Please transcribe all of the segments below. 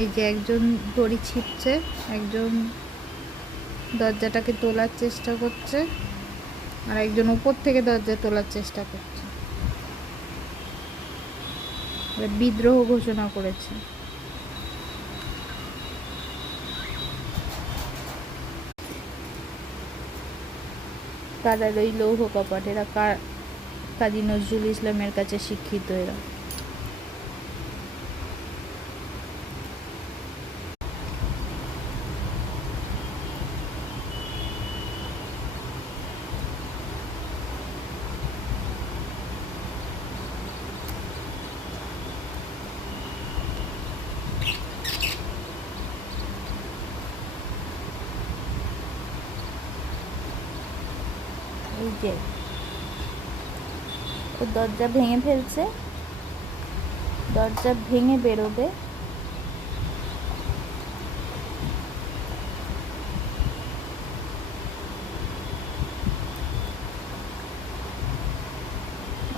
এই যে একজন দড়ি ছিপছে, একজন দরজাটাকে তোলার চেষ্টা করছে আর একজন উপর থেকে দরজা তোলার চেষ্টা করছে। বিদ্রোহ ঘোষণা করেছে। কারার ওই লৌহ কপাট এরা কাজী নজরুল ইসলামের কাছে শিক্ষিত এরা। এই যে, ও দরজা ভেঙে ফেলছে। দরজা ভেঙে বেরোবে।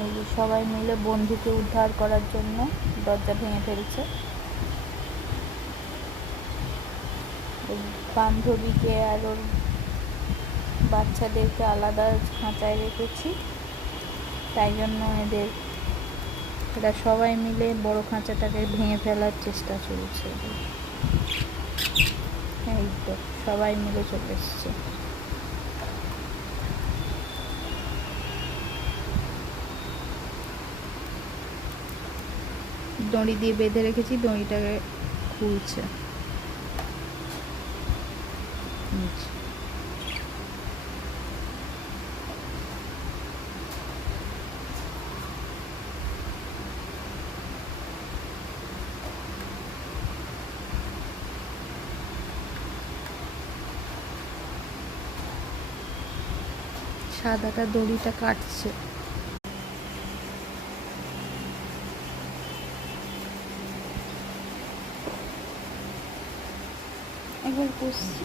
এই সবাই মিলে বন্ধুকে উদ্ধার করার জন্য দরজা ভেঙে ফেলছে। বান্ধবীকে আর ওর বাচ্চাদেরকে আলাদা খাঁচায় রেখেছি। তাই জন্য এদের, এরা সবাই মিলে বড় খাঁচাটাকে ভেঙে ফেলার চেষ্টা চলছে এই তো, সবাই মিলে চলে এসছে। দড়ি দিয়ে বেঁধে রেখেছি, দড়িটাকে খুলছে। নিচে। সাদাটা দড়িটা কাটছে। একবার বসছি।